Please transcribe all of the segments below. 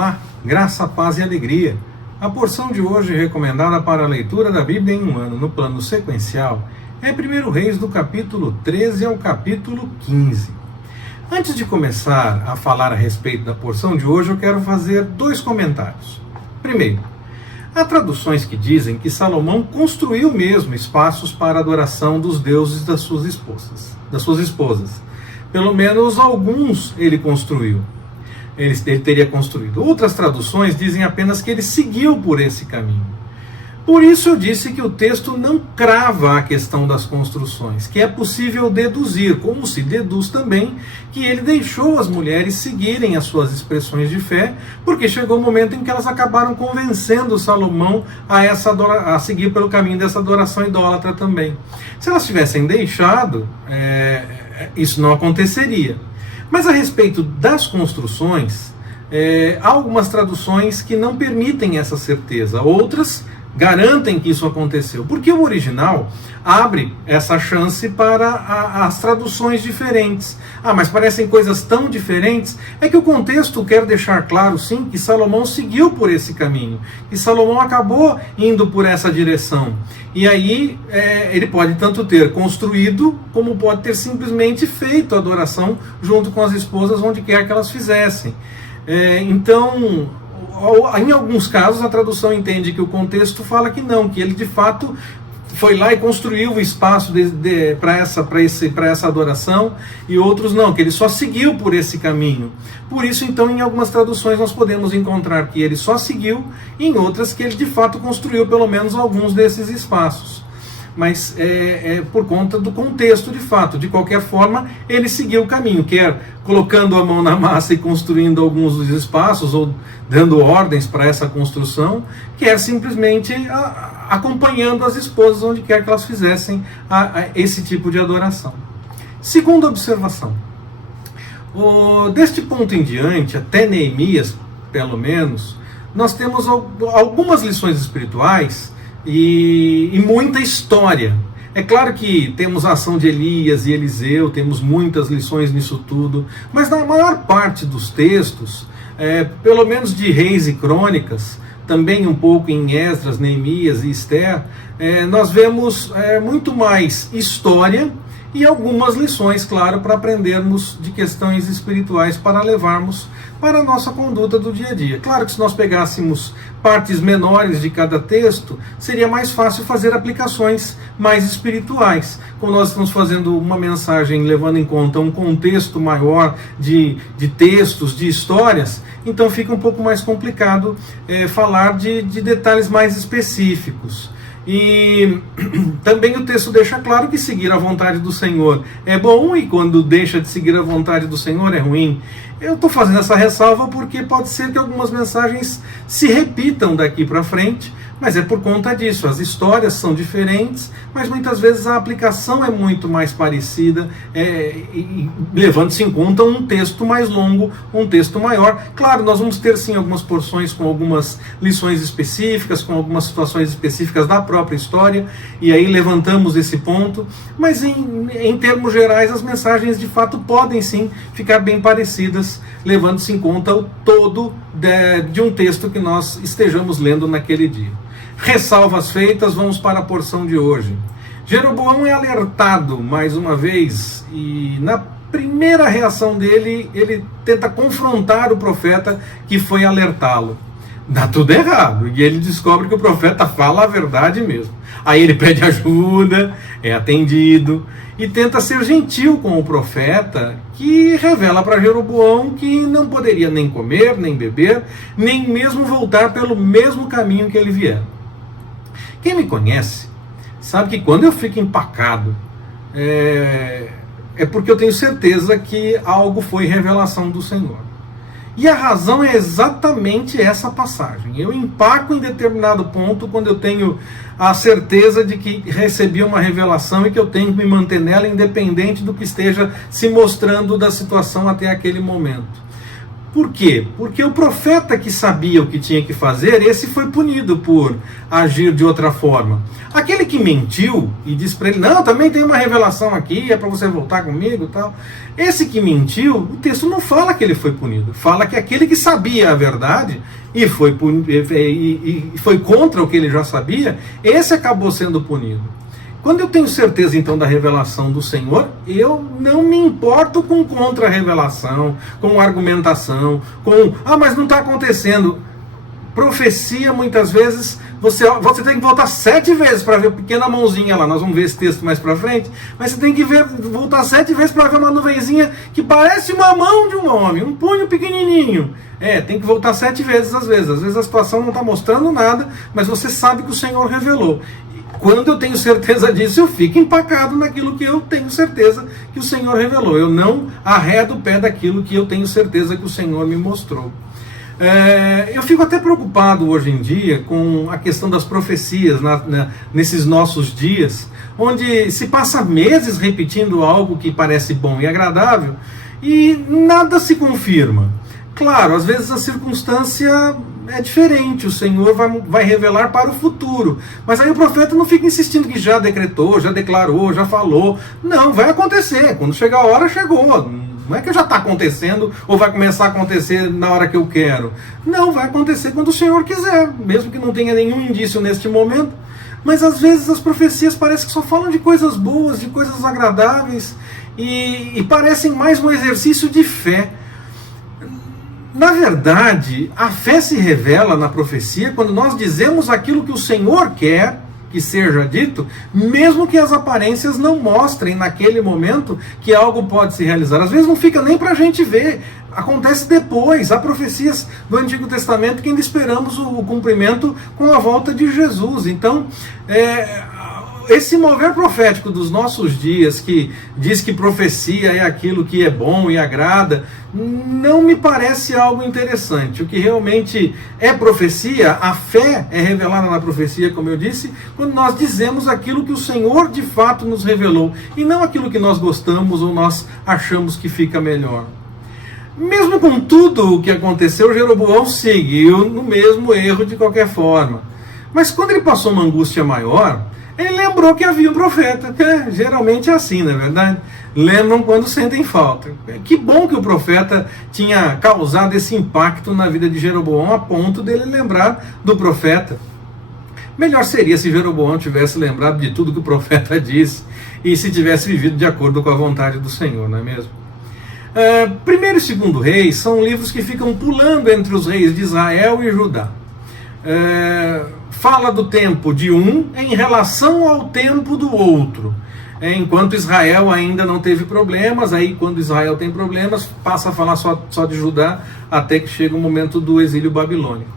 Olá, graça, paz e alegria. A porção de hoje recomendada para a leitura da Bíblia em um ano no plano sequencial é 1 Reis do capítulo 13 ao capítulo 15. Antes de começar a falar a respeito da porção de hoje, eu quero fazer dois comentários. Primeiro, há traduções que dizem que Salomão construiu mesmo espaços para a adoração dos deuses das suas esposas. Pelo menos alguns ele construiu. Ele teria construído. Outras traduções dizem apenas que ele seguiu por esse caminho. Por isso eu disse que o texto não crava a questão das construções, que é possível deduzir, como se deduz também, que ele deixou as mulheres seguirem as suas expressões de fé, porque chegou o momento em que elas acabaram convencendo Salomão a seguir pelo caminho dessa adoração idólatra também. Se elas tivessem deixado, isso não aconteceria. Mas a respeito das construções, há algumas traduções que não permitem essa certeza, outras garantem que isso aconteceu, porque o original abre essa chance para as traduções diferentes. Mas parecem coisas tão diferentes. É que o contexto quer deixar claro, sim, que Salomão seguiu por esse caminho, que Salomão acabou indo por essa direção. E aí ele pode tanto ter construído, como pode ter simplesmente feito a adoração junto com as esposas, onde quer que elas fizessem. Então, em alguns casos, a tradução entende que o contexto fala que não, que ele de fato foi lá e construiu o espaço para essa adoração, e outros não, que ele só seguiu por esse caminho. Por isso, então, em algumas traduções nós podemos encontrar que ele só seguiu, e em outras que ele de fato construiu pelo menos alguns desses espaços. Mas por conta do contexto de fato. De qualquer forma, ele seguiu o caminho, quer colocando a mão na massa e construindo alguns dos espaços, ou dando ordens para essa construção, quer simplesmente acompanhando as esposas onde quer que elas fizessem esse tipo de adoração. Segunda observação. Deste ponto em diante, até Neemias, pelo menos, nós temos algumas lições espirituais e muita história. É claro que temos a ação de Elias e Eliseu, temos muitas lições nisso tudo, mas na maior parte dos textos, pelo menos de Reis e Crônicas, também um pouco em Esdras, Neemias e Esther, nós vemos muito mais história e algumas lições, claro, para aprendermos de questões espirituais para levarmos para a nossa conduta do dia a dia. Claro que se nós pegássemos partes menores de cada texto, seria mais fácil fazer aplicações mais espirituais. Como nós estamos fazendo uma mensagem levando em conta um contexto maior de textos, de histórias, então fica um pouco mais complicado falar de detalhes mais específicos. E também o texto deixa claro que seguir a vontade do Senhor é bom, e quando deixa de seguir a vontade do Senhor é ruim. Eu estou fazendo essa ressalva porque pode ser que algumas mensagens se repitam daqui para frente, mas é por conta disso. As histórias são diferentes, mas muitas vezes a aplicação é muito mais parecida, levando-se em conta um texto mais longo, um texto maior. Claro, nós vamos ter sim algumas porções com algumas lições específicas, com algumas situações específicas da própria história, e aí levantamos esse ponto, mas em termos gerais as mensagens de fato podem sim ficar bem parecidas, levando-se em conta o todo de um texto que nós estejamos lendo naquele dia. Ressalvas feitas, vamos para a porção de hoje. Jeroboão é alertado mais uma vez, e na primeira reação dele, ele tenta confrontar o profeta que foi alertá-lo. Dá tudo errado, e ele descobre que o profeta fala a verdade mesmo. Aí ele pede ajuda, é atendido, e tenta ser gentil com o profeta, que revela para Jeroboão que não poderia nem comer, nem beber, nem mesmo voltar pelo mesmo caminho que ele vier. Quem me conhece sabe que quando eu fico empacado, é porque eu tenho certeza que algo foi revelação do Senhor. E a razão é exatamente essa passagem. Eu empaco em determinado ponto quando eu tenho a certeza de que recebi uma revelação e que eu tenho que me manter nela, independente do que esteja se mostrando da situação até aquele momento. Por quê? Porque o profeta que sabia o que tinha que fazer, esse foi punido por agir de outra forma. Aquele que mentiu e disse para ele, não, também tem uma revelação aqui, é para você voltar comigo e tal. Esse que mentiu, o texto não fala que ele foi punido. Fala que aquele que sabia a verdade e foi contra o que ele já sabia, esse acabou sendo punido. Quando eu tenho certeza, então, da revelação do Senhor, eu não me importo com contra-revelação, com argumentação, com, mas não está acontecendo. Profecia, muitas vezes, você tem que voltar 7 vezes para ver a pequena mãozinha lá. Nós vamos ver esse texto mais para frente, mas você tem que voltar 7 vezes para ver uma nuvenzinha que parece uma mão de um homem, um punho pequenininho. Tem que voltar 7 vezes às vezes. Às vezes a situação não está mostrando nada, mas você sabe que o Senhor revelou. Quando eu tenho certeza disso, eu fico empacado naquilo que eu tenho certeza que o Senhor revelou. Eu não arredo o pé daquilo que eu tenho certeza que o Senhor me mostrou. Eu fico até preocupado hoje em dia com a questão das profecias nesses nossos dias, onde se passa meses repetindo algo que parece bom e agradável e nada se confirma. Claro, às vezes a circunstância é diferente, o Senhor vai revelar para o futuro. Mas aí o profeta não fica insistindo que já decretou, já declarou, já falou. Não, vai acontecer. Quando chegar a hora, chegou. Não é que já está acontecendo ou vai começar a acontecer na hora que eu quero. Não, vai acontecer quando o Senhor quiser, mesmo que não tenha nenhum indício neste momento. Mas às vezes as profecias parecem que só falam de coisas boas, de coisas agradáveis e parecem mais um exercício de fé. Na verdade, a fé se revela na profecia quando nós dizemos aquilo que o Senhor quer que seja dito, mesmo que as aparências não mostrem naquele momento que algo pode se realizar. Às vezes não fica nem para a gente ver, acontece depois. Há profecias do Antigo Testamento que ainda esperamos o cumprimento com a volta de Jesus. Então, esse mover profético dos nossos dias, que diz que profecia é aquilo que é bom e agrada, não me parece algo interessante. O que realmente é profecia, a fé é revelada na profecia, como eu disse, quando nós dizemos aquilo que o Senhor de fato nos revelou, e não aquilo que nós gostamos ou nós achamos que fica melhor. Mesmo com tudo o que aconteceu, Jeroboão seguiu no mesmo erro de qualquer forma. Mas quando ele passou uma angústia maior, ele lembrou que havia um profeta. Geralmente é assim, não é verdade? Lembram quando sentem falta. Que bom que o profeta tinha causado esse impacto na vida de Jeroboão a ponto dele lembrar do profeta. Melhor seria se Jeroboão tivesse lembrado de tudo que o profeta disse e se tivesse vivido de acordo com a vontade do Senhor, não é mesmo? Primeiro e Segundo Reis são livros que ficam pulando entre os reis de Israel e Judá. Fala do tempo de um em relação ao tempo do outro. Enquanto Israel ainda não teve problemas, aí quando Israel tem problemas, passa a falar só de Judá, até que chega o momento do exílio babilônico.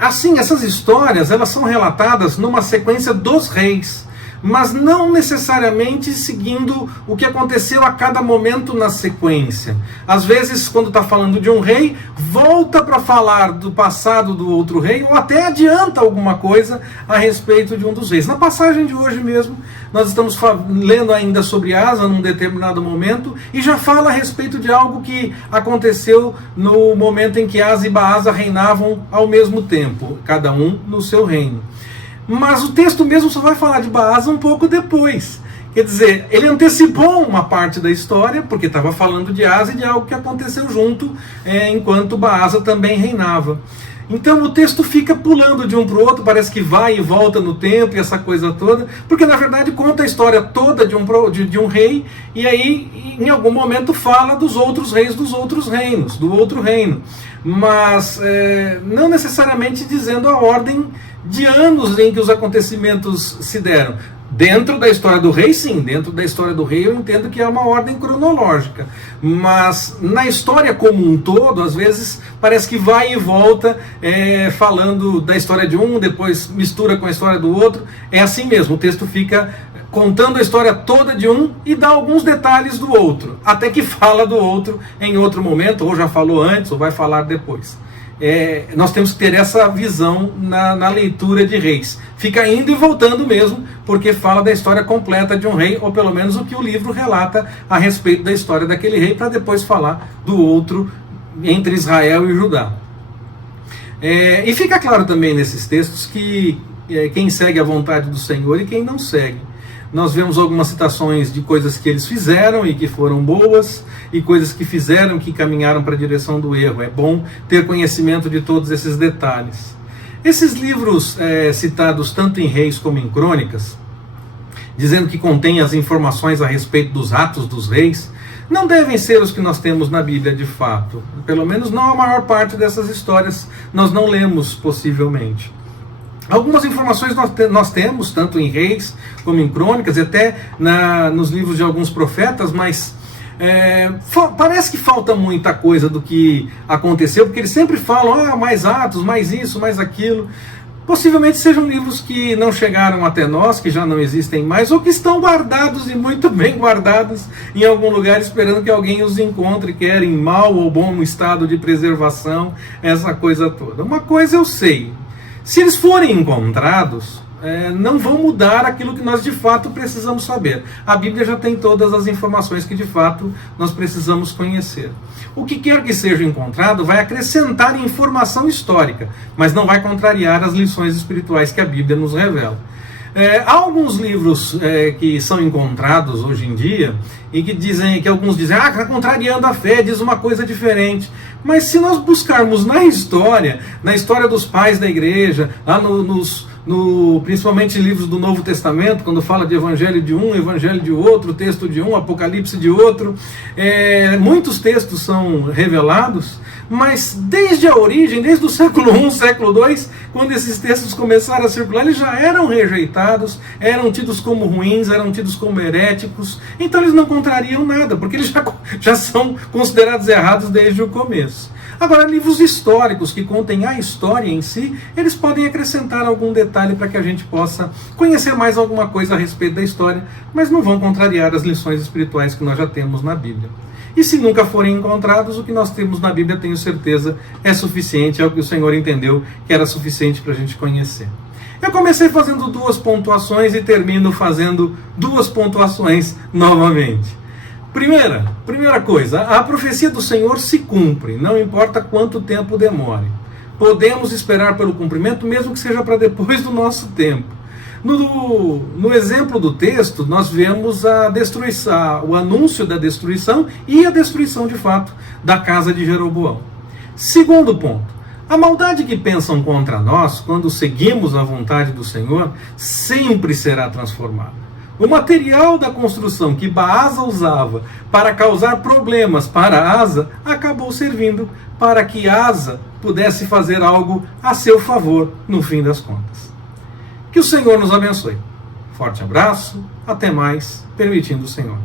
Assim, essas histórias elas são relatadas numa sequência dos reis, mas não necessariamente seguindo o que aconteceu a cada momento na sequência. Às vezes, quando está falando de um rei, volta para falar do passado do outro rei, ou até adianta alguma coisa a respeito de um dos reis. Na passagem de hoje mesmo, nós estamos lendo ainda sobre Asa num determinado momento, e já fala a respeito de algo que aconteceu no momento em que Asa e Baasa reinavam ao mesmo tempo, cada um no seu reino. Mas o texto mesmo só vai falar de Baasa um pouco depois. Quer dizer, ele antecipou uma parte da história, porque estava falando de Asa e de algo que aconteceu junto, enquanto Baasa também reinava. Então o texto fica pulando de um para o outro, parece que vai e volta no tempo e essa coisa toda, porque na verdade conta a história toda de um rei, e aí em algum momento fala dos outros reis dos outros reinos, do outro reino. Mas não necessariamente dizendo a ordem de anos em que os acontecimentos se deram. Dentro da história do rei, sim, dentro da história do rei eu entendo que é uma ordem cronológica, mas na história como um todo, às vezes parece que vai e volta, falando da história de um, depois mistura com a história do outro. É assim mesmo, o texto fica contando a história toda de um e dá alguns detalhes do outro, até que fala do outro em outro momento, ou já falou antes, ou vai falar depois. Nós temos que ter essa visão na leitura de Reis. Fica indo e voltando mesmo, porque fala da história completa de um rei, ou pelo menos o que o livro relata a respeito da história daquele rei, para depois falar do outro entre Israel e Judá. E fica claro também nesses textos que quem segue a vontade do Senhor e quem não segue. Nós vemos algumas citações de coisas que eles fizeram e que foram boas, e coisas que fizeram que caminharam para a direção do erro. É bom ter conhecimento de todos esses detalhes. Esses livros citados tanto em Reis como em Crônicas, dizendo que contém as informações a respeito dos atos dos reis, não devem ser os que nós temos na Bíblia de fato. Pelo menos não a maior parte dessas histórias nós não lemos possivelmente. Algumas informações nós temos, tanto em Reis como em Crônicas, e até nos livros de alguns profetas, mas parece que falta muita coisa do que aconteceu, porque eles sempre falam, mais atos, mais isso, mais aquilo. Possivelmente sejam livros que não chegaram até nós, que já não existem mais, ou que estão guardados e muito bem guardados em algum lugar, esperando que alguém os encontre, quer em mau ou bom estado de preservação, essa coisa toda. Uma coisa eu sei, se eles forem encontrados, não vão mudar aquilo que nós de fato precisamos saber. A Bíblia já tem todas as informações que de fato nós precisamos conhecer. O que quer que seja encontrado vai acrescentar informação histórica, mas não vai contrariar as lições espirituais que a Bíblia nos revela. Há alguns livros que são encontrados hoje em dia e que alguns dizem, está contrariando a fé, diz uma coisa diferente. Mas se nós buscarmos na história dos pais da igreja, lá principalmente livros do Novo Testamento, quando fala de evangelho de um, evangelho de outro, texto de um, apocalipse de outro, muitos textos são revelados, mas desde a origem, desde o século I, século II, quando esses textos começaram a circular, eles já eram rejeitados, eram tidos como ruins, eram tidos como heréticos, então eles não contrariam nada, porque eles já são considerados errados desde o começo. Agora, livros históricos que contem a história em si, eles podem acrescentar algum detalhe para que a gente possa conhecer mais alguma coisa a respeito da história, mas não vão contrariar as lições espirituais que nós já temos na Bíblia. E se nunca forem encontrados, o que nós temos na Bíblia, tenho certeza, é suficiente, é o que o Senhor entendeu que era suficiente para a gente conhecer. Eu comecei fazendo 2 pontuações e termino fazendo 2 pontuações novamente. Primeira coisa, a profecia do Senhor se cumpre, não importa quanto tempo demore. Podemos esperar pelo cumprimento, mesmo que seja para depois do nosso tempo. No exemplo do texto, nós vemos a destruição, o anúncio da destruição e a destruição de fato da casa de Jeroboão. Segundo ponto, a maldade que pensam contra nós, quando seguimos a vontade do Senhor, sempre será transformada. O material da construção que Baasa usava para causar problemas para Asa, acabou servindo para que Asa pudesse fazer algo a seu favor no fim das contas. Que o Senhor nos abençoe. Forte abraço, até mais, permitindo o Senhor.